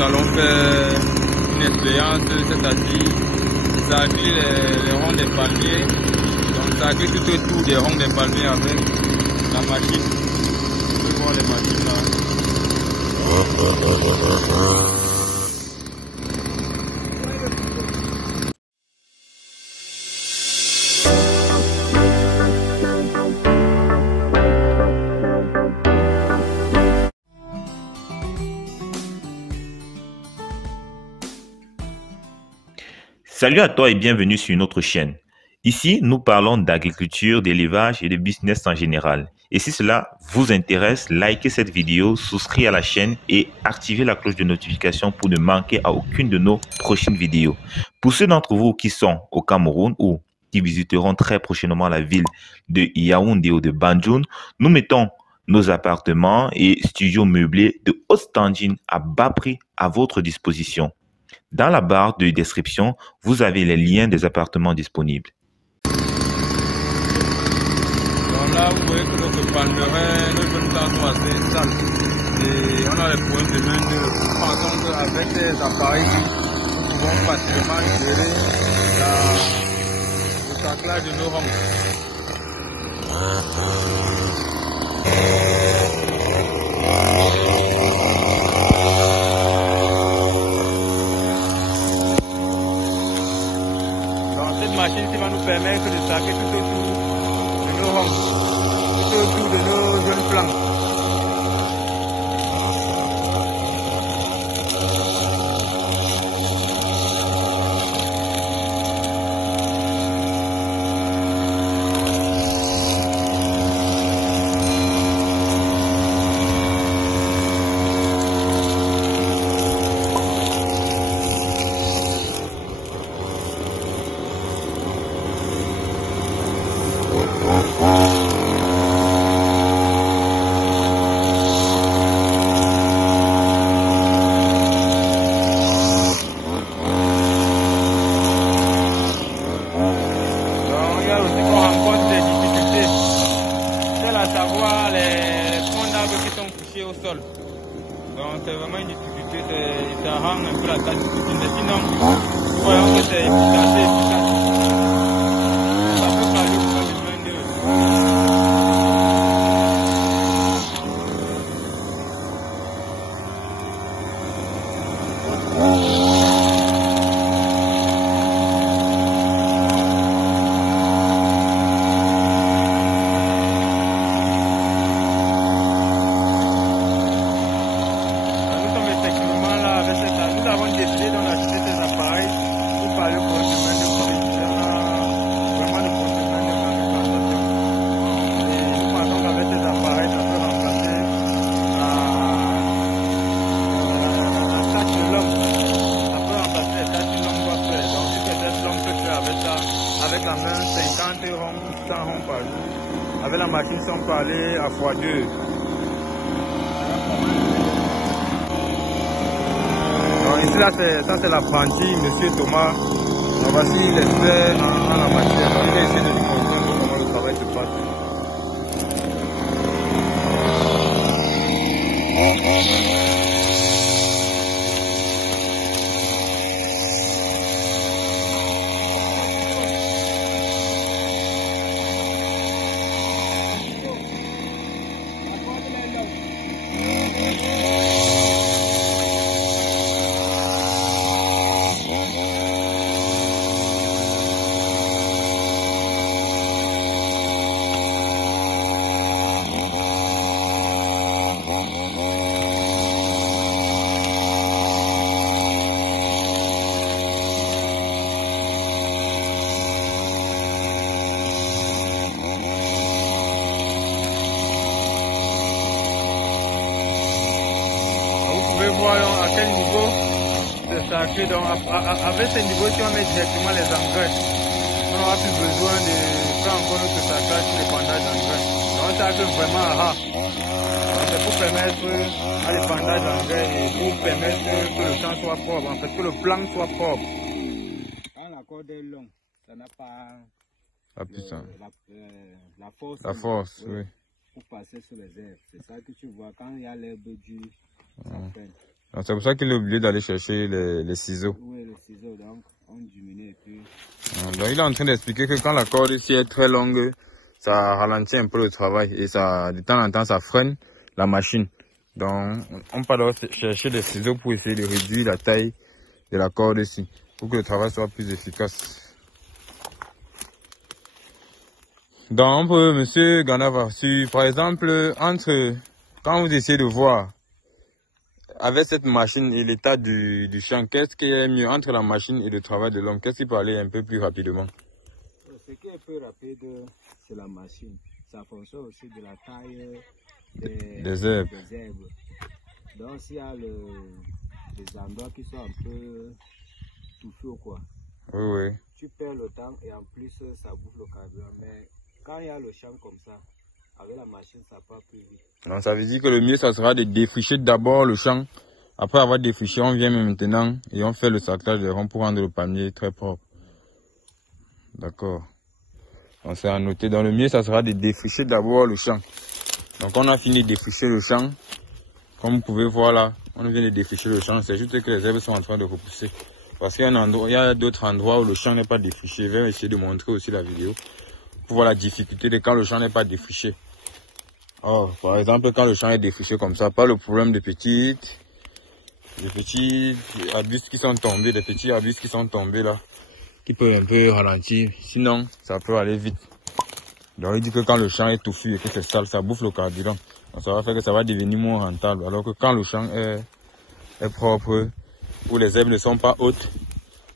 nous allons faire une expérience, c'est-à-dire sacrer les ronds des palmiers. Donc sacrer tout autour des ronds des palmiers avec la machine. Vous pouvez voir les machines là. Salut à toi et bienvenue sur notre chaîne. Ici, nous parlons d'agriculture, d'élevage et de business en général. Et si cela vous intéresse, likez cette vidéo, souscrivez à la chaîne et activez la cloche de notification pour ne manquer à aucune de nos prochaines vidéos. Pour ceux d'entre vous qui sont au Cameroun ou qui visiteront très prochainement la ville de Yaoundé ou de Banjul, nous mettons nos appartements et studios meublés de haute standing à bas prix à votre disposition. Dans la barre de description, vous avez les liens des appartements disponibles. Donc là, vous voyez que notre palmeraie, nos jeunes temps sont assez sales. Et on a les problèmes de main-d'œuvre. Nous pensons qu'avec ces appareils, nous pouvons facilement gérer le taclage de nos ronds. Cette machine qui va nous permettre de sacrer tout autour de nos ronds, tout autour de nos jeunes plants. Savoir les troncs d'arbres qui sont couchés au sol. Donc c'est vraiment une difficulté, ça rend un peu la tâche difficile. Mais sinon, voyons que c'est efficace. Ça peut parler pour une main-d'œuvre. Avec la main, 50 ronds, 100 ronds par jour. Avec la machine, si on peut aller à x2. Donc ici, là, ça c'est l'apprenti, Monsieur Thomas. Donc voici l'expert en la matière. Donc, il a essayé de nous montrer un peu comment le travail se passe. Voyons à quel niveau c'est sacré. Donc avec ce niveau, si on met directement les engrais, on n'aura plus besoin de faire encore notre sacrage sur l'épandage d'engrais. Donc on sacre vraiment à ras. C'est pour permettre à l'épandage d'engrais et pour permettre que le champ soit propre, en fait, que le plan soit propre. Quand la corde est longue, ça n'a pas La puissance. La force. La force, oui. Pour passer sur les herbes. C'est ça que tu vois quand il y a l'herbe dure, ça peine. C'est pour ça qu'il est obligé d'aller chercher les ciseaux. Oui, les ciseaux, donc on diminue et puis... Donc il est en train d'expliquer que quand la corde ici est très longue, ça ralentit un peu le travail et ça, de temps en temps, ça freine la machine. Donc on peut alors chercher des ciseaux pour essayer de réduire la taille de la corde ici, pour que le travail soit plus efficace. Donc on peut, monsieur Ganava, par exemple, quand vous essayez de voir avec cette machine et l'état du champ, qu'est-ce qui est mieux entre la machine et le travail de l'homme? Qu'est-ce qui peut aller un peu plus rapidement? Ce qui est plus rapide, c'est la machine. Ça fonctionne aussi de la taille des herbes. Donc s'il y a des endroits qui sont un peu touffus, quoi. Oui, oui. Tu perds le temps et en plus ça bouffe le carburant. Mais quand il y a le champ comme ça, avec la machine, ça part plus vite. Donc, ça veut dire que le mieux, ça sera de défricher d'abord le champ. Après avoir défriché, on vient maintenant et on fait le sactage des ronds pour rendre le palmier très propre. D'accord. Donc, c'est à noter. Dans le mieux, ça sera de défricher d'abord le champ. Donc, on a fini de défricher le champ. Comme vous pouvez voir là, on vient de défricher le champ. C'est juste que les herbes sont en train de repousser. Parce qu'il y a d'autres endroits où le champ n'est pas défriché. Je vais essayer de montrer aussi la vidéo pour voir la difficulté de quand le champ n'est pas défriché. Oh, par exemple, quand le champ est défriché comme ça, pas le problème des petits arbustes qui sont tombés, des petits arbustes qui sont tombés là, qui peuvent un peu ralentir. Sinon, ça peut aller vite. Donc, il dit que quand le champ est touffu et que c'est sale, ça bouffe le carburant. Donc, ça va faire que ça va devenir moins rentable. Alors que quand le champ est propre, où les herbes ne sont pas hautes,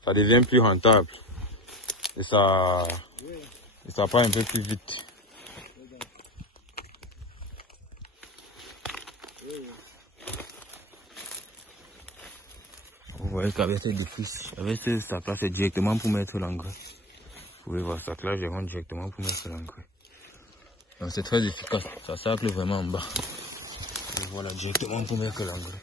ça devient plus rentable. Et ça part un peu plus vite. Vous voyez qu'avec ces défriches, avec ce sac-là, c'est directement pour mettre l'engrais. Vous pouvez voir, ce sac-là, je rentre directement pour mettre l'engrais. Donc c'est très efficace, ça sacle vraiment en bas. Et voilà, directement pour mettre l'engrais.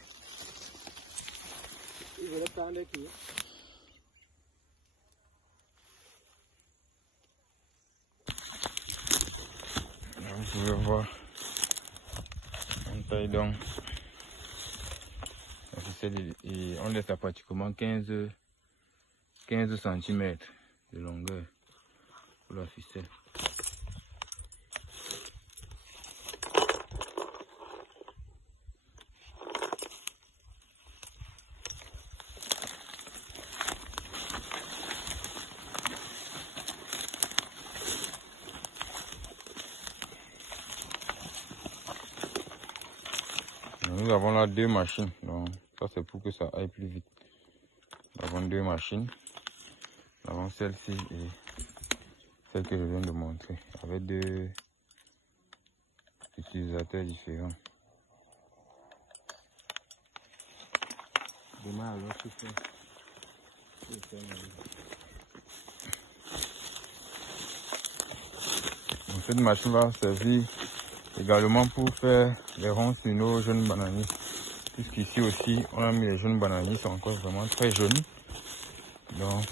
Vous pouvez voir, on taille donc. Et on laisse à pratiquement 15 cm de longueur pour la ficelle. Nous avons là 2 machines, donc ça c'est pour que ça aille plus vite. Nous avons 2 machines. Nous avons celle-ci et celle que je viens de montrer, avec 2 utilisateurs différents. Demain alors tu fais. Donc, cette machine va servir également pour faire les ronds sur nos jeunes bananiers. Puisqu'ici aussi, on a mis les jeunes bananiers, ils sont encore vraiment très jaunes. Donc,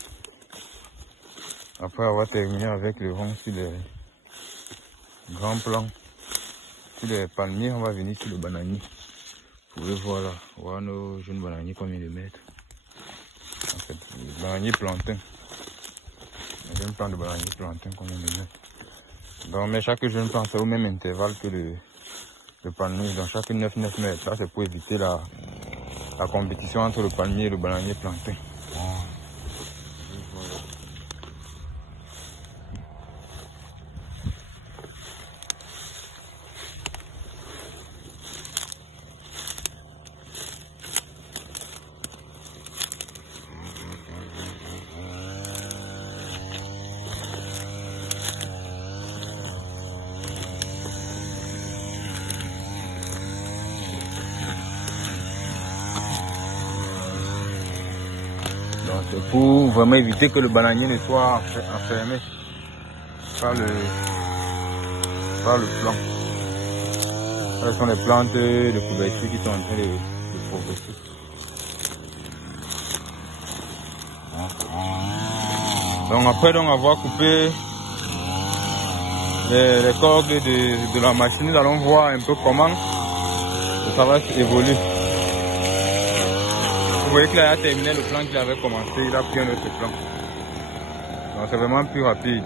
après avoir terminé avec le rond sur les grands plans, sur les palmiers, on va venir sur le bananier. Vous pouvez voir là, voir nos jeunes bananiers combien de mètres. En fait, le bananier plantain. Le jeune plan de bananier plantain combien de mètres. Donc, mais chaque jeune plan, c'est au même intervalle que le palmier. Donc, chaque 9 mètres. Ça, c'est pour éviter la compétition entre le palmier et le bananier plantain. Donc c'est pour vraiment éviter que le bananier ne soit enfermé par le plant. Ce sont les plantes de couverture qui sont en train de progresser. Donc après avoir coupé les cordes de la machine, nous allons voir un peu comment le travail évolue. vous voyez qu'il a terminé le plan qu'il avait commencé, il a pris un autre plan. Donc c'est vraiment plus rapide.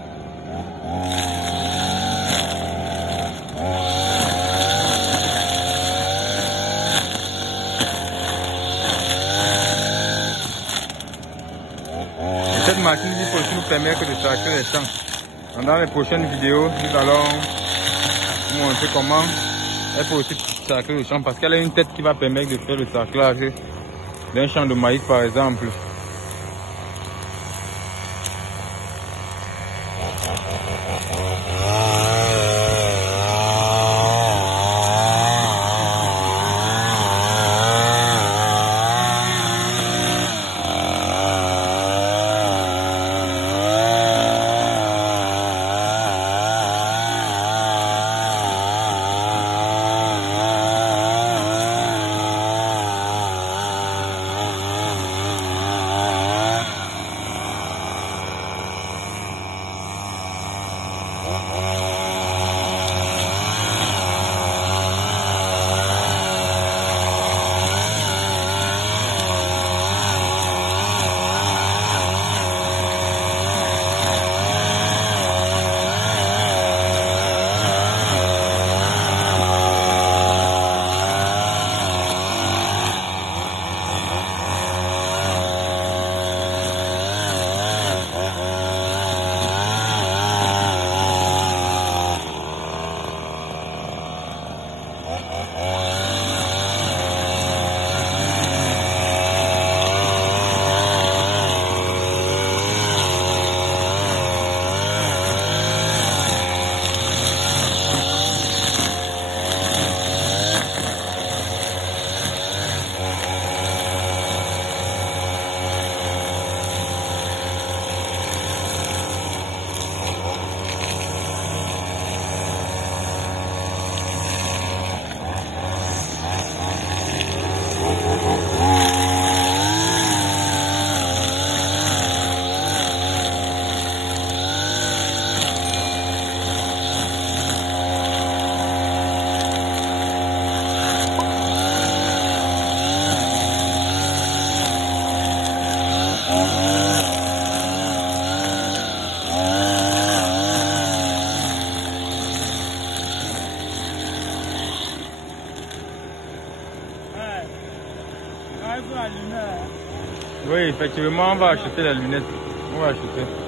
Et cette machine peut aussi nous permettre de tracter les champs. Dans les prochaines vidéos, nous allons vous montrer comment elle peut aussi tracter le champ parce qu'elle a une tête qui va permettre de faire le traclage d'un champ de maïs par exemple. Oui, effectivement, on va acheter la lunette. On va acheter.